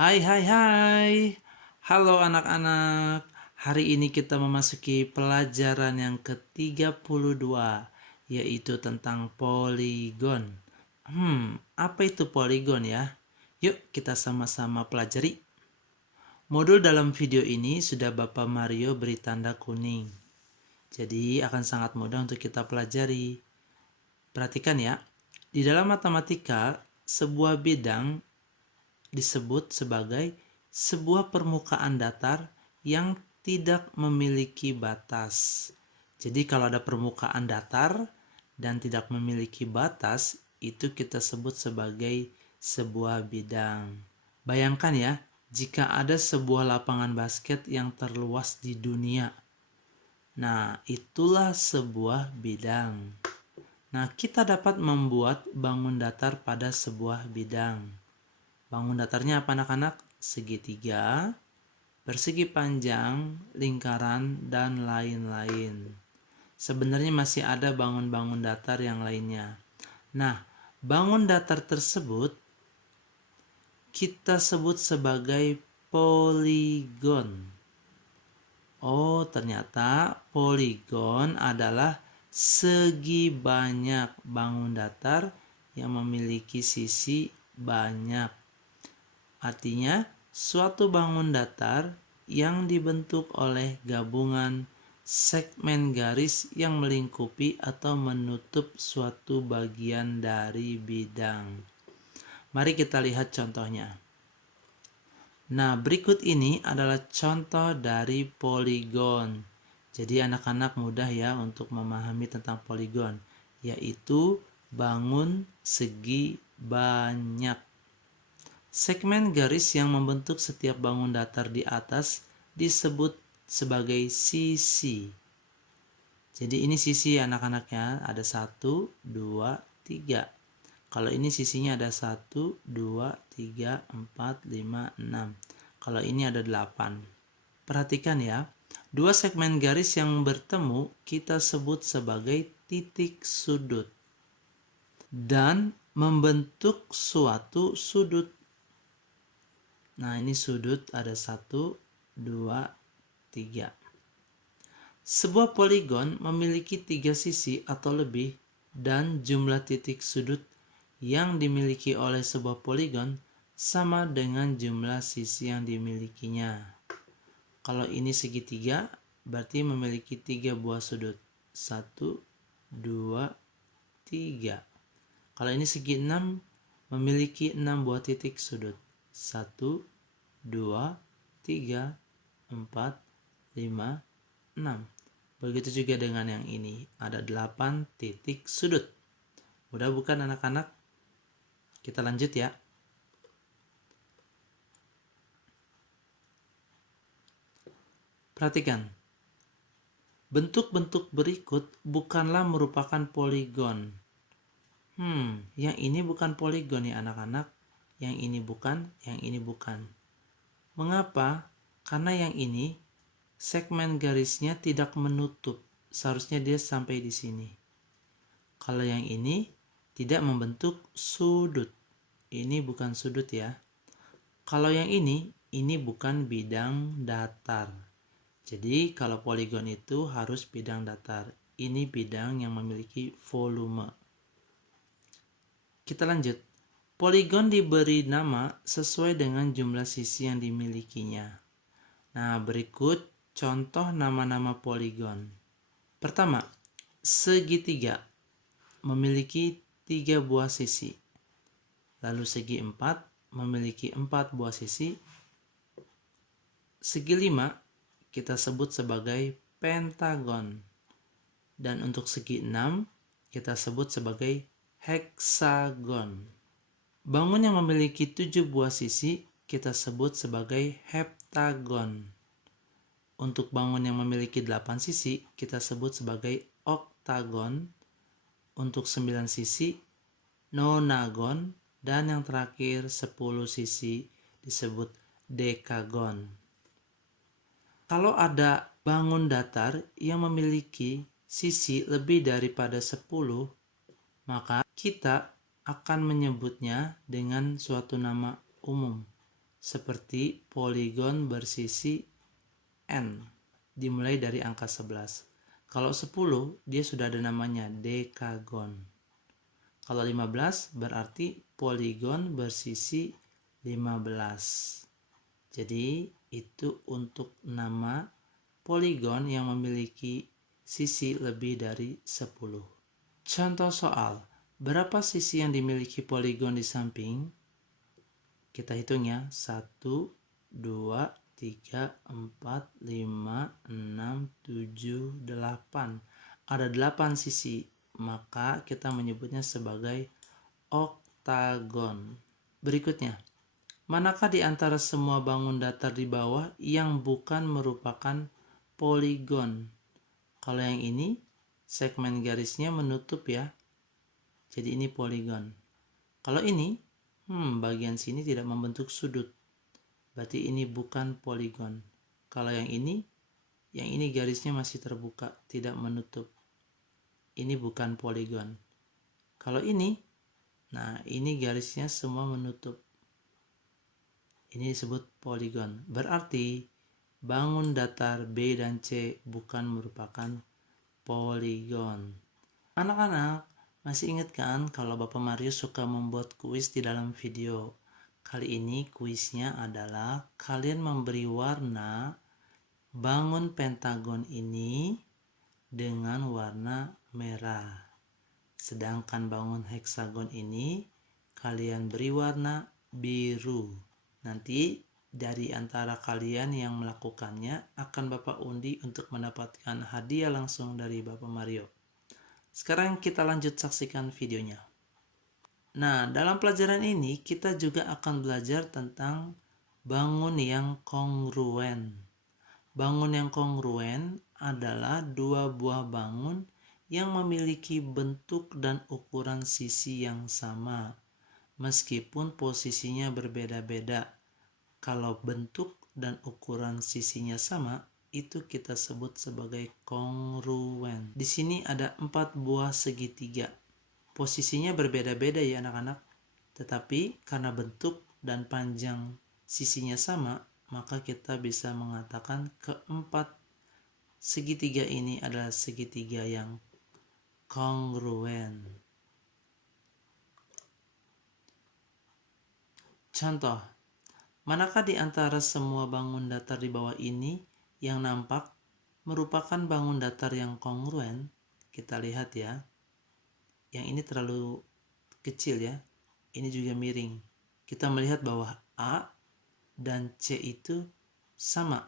Hai hai hai. Halo anak-anak. Hari ini kita memasuki pelajaran yang ke-32 yaitu tentang poligon. Apa itu poligon ya? Yuk kita sama-sama pelajari. Modul dalam video ini sudah Bapak Mario beri tanda kuning. Jadi akan sangat mudah untuk kita pelajari. Perhatikan ya. Di dalam matematika, sebuah bidang disebut sebagai sebuah permukaan datar yang tidak memiliki batas. Jadi kalau ada permukaan datar dan tidak memiliki batas, itu kita sebut sebagai sebuah bidang. Bayangkan ya, jika ada sebuah lapangan basket yang terluas di dunia. Nah, itulah sebuah bidang. Nah, kita dapat membuat bangun datar pada sebuah bidang. Bangun datarnya apa anak-anak? Segitiga, persegi panjang, lingkaran, dan lain-lain. Sebenarnya masih ada bangun-bangun datar yang lainnya. Nah, bangun datar tersebut kita sebut sebagai poligon. Oh, ternyata poligon adalah segi banyak bangun datar yang memiliki sisi banyak. Artinya, suatu bangun datar yang dibentuk oleh gabungan segmen garis yang melingkupi atau menutup suatu bagian dari bidang. Mari kita lihat contohnya. Nah, berikut ini adalah contoh dari poligon. Jadi anak-anak mudah ya untuk memahami tentang poligon, yaitu bangun segi banyak. Segmen garis yang membentuk setiap bangun datar di atas disebut sebagai sisi. Jadi ini sisi anak-anaknya, ada 1, 2, 3. Kalau ini sisinya ada 1, 2, 3, 4, 5, 6. Kalau ini ada 8. Perhatikan ya, dua segmen garis yang bertemu kita sebut sebagai titik sudut dan membentuk suatu sudut. Nah, ini sudut ada 1, 2, 3. Sebuah poligon memiliki 3 sisi atau lebih dan jumlah titik sudut yang dimiliki oleh sebuah poligon sama dengan jumlah sisi yang dimilikinya. Kalau ini segitiga, berarti memiliki 3 buah sudut. 1, 2, 3. Kalau ini segi 6, memiliki 6 buah titik sudut. 1, 2, 3, 4, 5, 6. Begitu juga dengan yang ini. Ada 8 titik sudut. Mudah bukan anak-anak? Kita lanjut ya. Perhatikan. Bentuk-bentuk berikut bukanlah merupakan poligon. Yang ini bukan poligon ya anak-anak. Yang ini bukan, yang ini bukan. Mengapa? Karena yang ini segmen garisnya tidak menutup. Seharusnya dia sampai di sini. Kalau yang ini tidak membentuk sudut. Ini bukan sudut ya. Kalau yang ini bukan bidang datar. Jadi kalau poligon itu harus bidang datar. Ini bidang yang memiliki volume. Kita lanjut. Poligon diberi nama sesuai dengan jumlah sisi yang dimilikinya. Nah, berikut contoh nama-nama poligon. Pertama, segitiga memiliki 3 buah sisi. Lalu segi 4 memiliki 4 buah sisi. Segi 5 kita sebut sebagai pentagon. Dan untuk segi 6 kita sebut sebagai heksagon. Bangun yang memiliki 7 buah sisi kita sebut sebagai heptagon. Untuk bangun yang memiliki 8 sisi kita sebut sebagai oktagon. Untuk 9 sisi nonagon. Dan yang terakhir 10 sisi disebut dekagon. Kalau ada bangun datar yang memiliki sisi lebih daripada 10, maka kita akan menyebutnya dengan suatu nama umum, seperti poligon bersisi N, dimulai dari angka 11. Kalau 10, dia sudah ada namanya dekagon. Kalau 15 berarti poligon bersisi 15. Jadi itu untuk nama poligon yang memiliki sisi lebih dari 10. Contoh soal, berapa sisi yang dimiliki poligon di samping? Kita hitung ya, 1, 2, 3, 4, 5, 6, 7, 8. Ada 8 sisi, maka kita menyebutnya sebagai oktagon. Berikutnya, manakah di antara semua bangun datar di bawah yang bukan merupakan poligon? Kalau yang ini, segmen garisnya menutup ya. Jadi ini poligon. Kalau ini, bagian sini tidak membentuk sudut. Berarti ini bukan poligon. Kalau yang ini garisnya masih terbuka, tidak menutup. Ini bukan poligon. Kalau ini, nah ini garisnya semua menutup. Ini disebut poligon. Berarti bangun datar B dan C bukan merupakan poligon. Anak-anak, masih ingat kan kalau Bapak Mario suka membuat kuis di dalam video? Kali ini kuisnya adalah kalian memberi warna bangun pentagon ini dengan warna merah. Sedangkan bangun heksagon ini kalian beri warna biru. Nanti dari antara kalian yang melakukannya akan Bapak undi untuk mendapatkan hadiah langsung dari Bapak Mario. Sekarang kita lanjut saksikan videonya. Nah, dalam pelajaran ini kita juga akan belajar tentang bangun yang kongruen. Bangun yang kongruen adalah dua buah bangun yang memiliki bentuk dan ukuran sisi yang sama, meskipun posisinya berbeda-beda. Kalau bentuk dan ukuran sisinya sama, itu kita sebut sebagai kongruen. Di sini ada 4 buah segitiga. Posisinya berbeda-beda ya anak-anak, tetapi karena bentuk dan panjang sisinya sama, maka kita bisa mengatakan keempat segitiga ini adalah segitiga yang kongruen. Contoh, manakah di antara semua bangun datar di bawah ini yang nampak merupakan bangun datar yang kongruen? Kita lihat ya. Yang ini terlalu kecil ya. Ini juga miring. Kita melihat bahwa A dan C itu sama.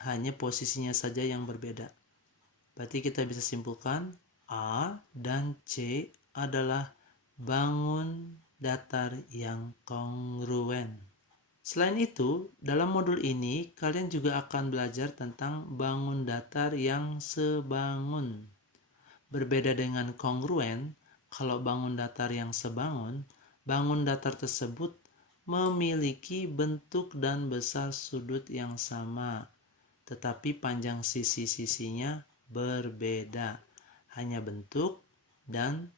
Hanya posisinya saja yang berbeda. Berarti kita bisa simpulkan A dan C adalah bangun datar yang kongruen. Selain itu, dalam modul ini kalian juga akan belajar tentang bangun datar yang sebangun. Berbeda dengan kongruen, kalau bangun datar yang sebangun, bangun datar tersebut memiliki bentuk dan besar sudut yang sama, tetapi panjang sisi-sisinya berbeda. Hanya bentuk dan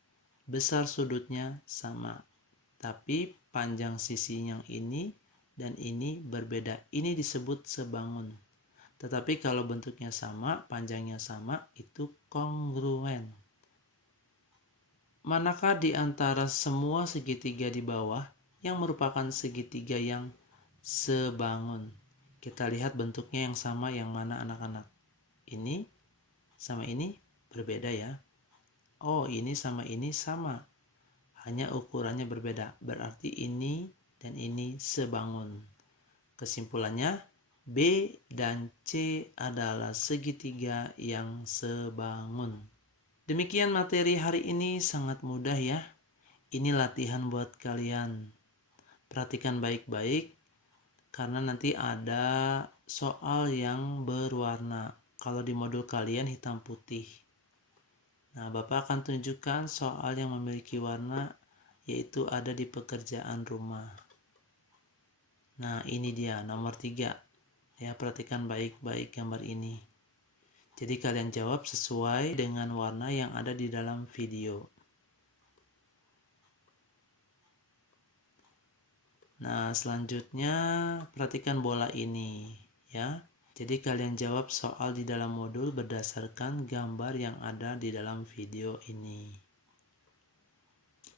besar sudutnya sama, tapi panjang sisi yang ini dan ini berbeda. Ini disebut sebangun. Tetapi kalau bentuknya sama, panjangnya sama, itu kongruen. Manakah di antara semua segitiga di bawah yang merupakan segitiga yang sebangun? Kita lihat bentuknya yang sama yang mana anak-anak? Ini sama ini berbeda ya. Oh, ini sama ini sama. Hanya ukurannya berbeda. Berarti ini dan ini sebangun. Kesimpulannya, B dan C adalah segitiga yang sebangun. Demikian materi hari ini, sangat mudah ya. Ini latihan buat kalian. Perhatikan baik-baik karena nanti ada soal yang berwarna. Kalau di modul kalian hitam putih. Nah, Bapak akan tunjukkan soal yang memiliki warna, yaitu ada di pekerjaan rumah. Nah, ini dia nomor 3. Ya, perhatikan baik-baik gambar ini. Jadi kalian jawab sesuai dengan warna yang ada di dalam video. Nah, selanjutnya perhatikan bola ini ya. Jadi kalian jawab soal di dalam modul berdasarkan gambar yang ada di dalam video ini.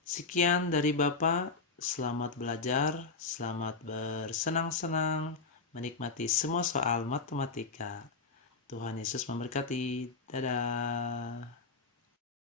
Sekian dari Bapak. Selamat belajar, selamat bersenang-senang, menikmati semua soal matematika. Tuhan Yesus memberkati. Dadah.